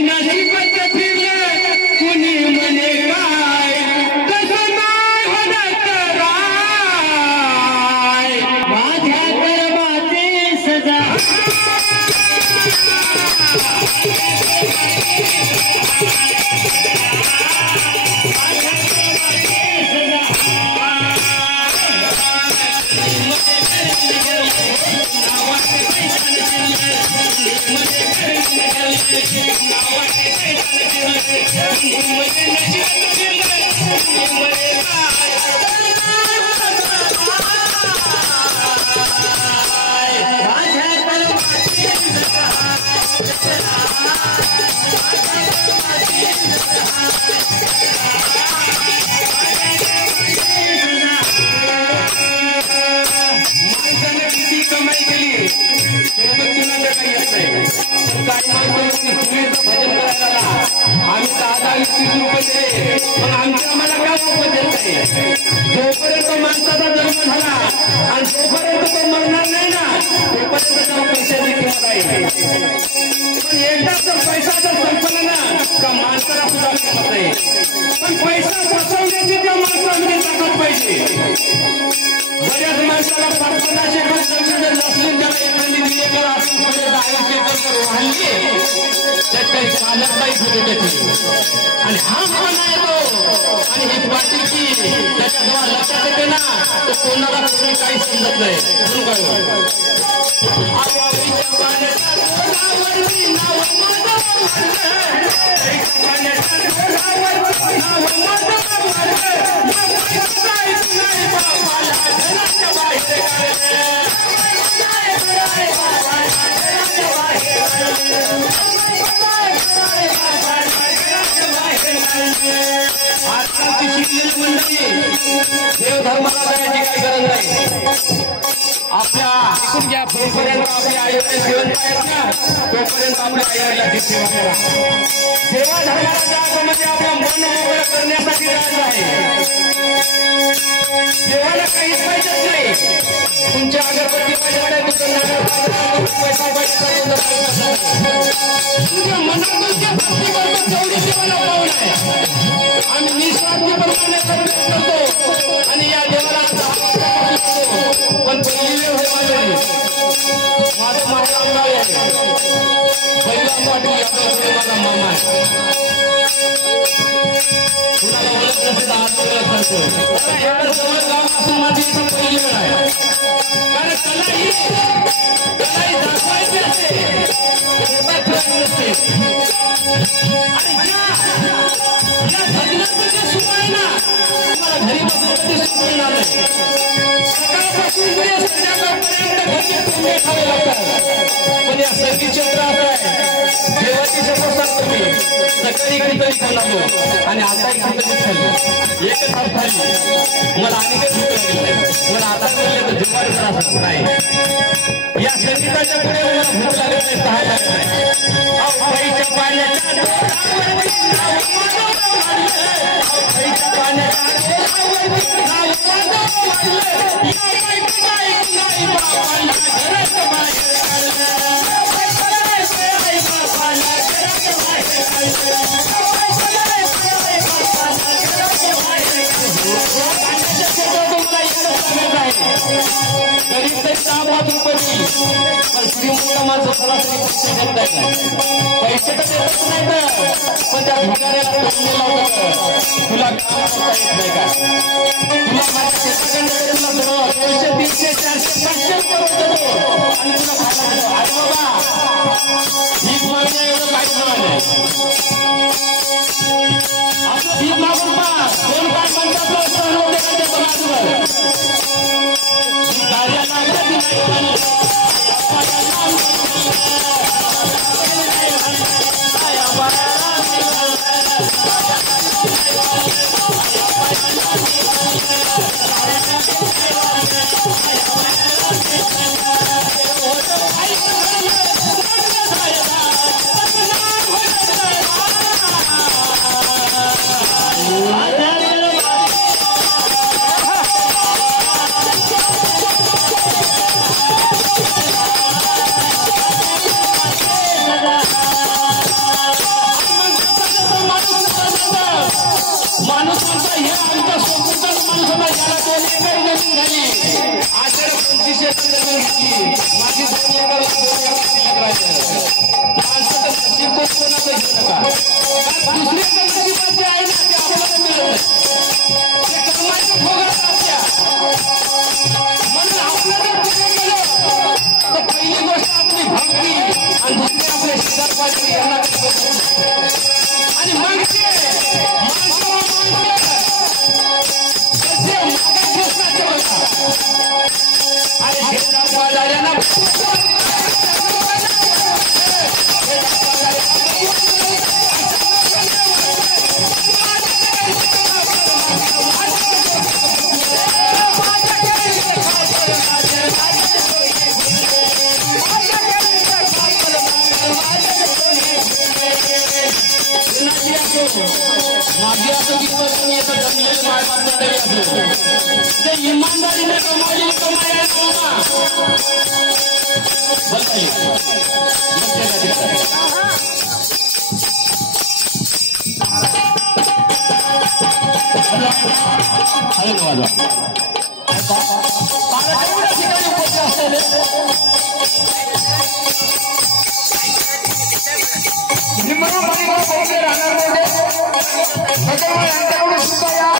नशिबाचं फिरलं कुणी म्हणे काय कसं नाही होणार राय माझ्या कर्माचे सजा जोपर्यंत माणसाचा जन्म झाला आणि जोपर्यंत तो मरणार नाही ना तोपर्यंत त्याला पैशाची किंमत आहे पण एकदा जर पैसा जर संपला ना त्या माणसाला सुद्धा किंमत नाही पण पैसा फसवण्याची त्या माणसामध्ये ताकद पाहिजे बऱ्याच माणसाला 50 एकर जमीन नसली त्याला एखादी 2 एकर असून 10 एकर जर वाढली त्यात काही चालत नाही होते त्याची आणि हा हवाना येतो आणि ही पाटीलची त्याच्या जेव्हा लक्षात येते ना तर कोणाला कोणी काही समजत नाही म्हणून काय आजकालची शिकलेली मंडळी देवधर्माला जायची काही गरज नाही आपल्या जोपर्यंत आपली आई जिवंत आहेत ना तोपर्यंत आपल्या आई सेवा करा सेवा धर्माला जाण्यामध्ये आपलं मन मोकळं करण्यासाठी जायचं आहे देवाला काहीच पाहिजेच नाही तुमच्या अगरबत्ती पाहिजे नाही दुकानदार पैसा पाहिजे तुझ्या मनातून जे भक्ती करतो तेवढी देवाला पाहून आहे आम्ही निस्वार्थीपणाने करतो आणि या देवाला पण पहिली वेळ होय माझं माझं गाव आहे पहिला पाटील यादव माझा मामा आहे कुणाला ओळख नसेल आज ओळख करतो एवढं जवळ गाव असून माझी इथं पहिली वेळ आहे कारण कलाही दाखवायची असते आणि या भजनाचं सुख आहे ना तुम्हाला घरी बसून कधी सुख मिळणार नाही सकाळपासून ते संध्याकाळपर्यंत घरचे टोंगे खावे लागतात पण या संगीत क्षेत्र असं आहे देवाची शपथ सांगतो मी सकाळी खिचडी खाल्लो आणि आता खिचडी खाल्ली एकच हात खाल्ली मला आणि काही भूक लागली मला आता कळले तर जेवायला त्रास होत नाही या संगीताच्या पुढे मला भूक लागत नाही तहान लागत नाही पाण्याच्या गरीब ते 6-5 रुपये पण श्रीमंत माणसं सरासरी पैसे देत नाही पैसे तर देतच नाही पण त्या भिकाऱ्याला टोमणे लावतात तुला काम करता येत नाही का तुला माझ्या शेताकडे तुला 200, 300, 400, 500 रुपये देतो आणि तुला खायला देतो अरे बाबा भीक मागण्या एवढं काहीच नाही आपलं भीक मागून पहा कोण काय म्हणतात सण होते का ते बाजूवर कार्याला शेतात जमीन घेतली माझी 2 एकर 2 एकर शिल्लक राहिलं माणसाचं नशीब कोणाचं घेऊ नका कारण दुसऱ्याचं नशीब जे आहे ना ते आपल्याला मिळत नाही ते कर्माचं भोगत असत्या म्हणून आपलं जर पुढे गेलं तर पहिली गोष्ट आपली भक्ती आणि दुसरी आपले शेजारपाजारी यांना आणि मग ते आणि शेजारपाजाऱ्यांना माझी असो किंवा तुम्ही आता जमलेले मालमत्ता असो ते इमानदारीने कमावलेली कमाई आहे राहणार त्याच्यामुळे यांच्याकडून सुद्धा या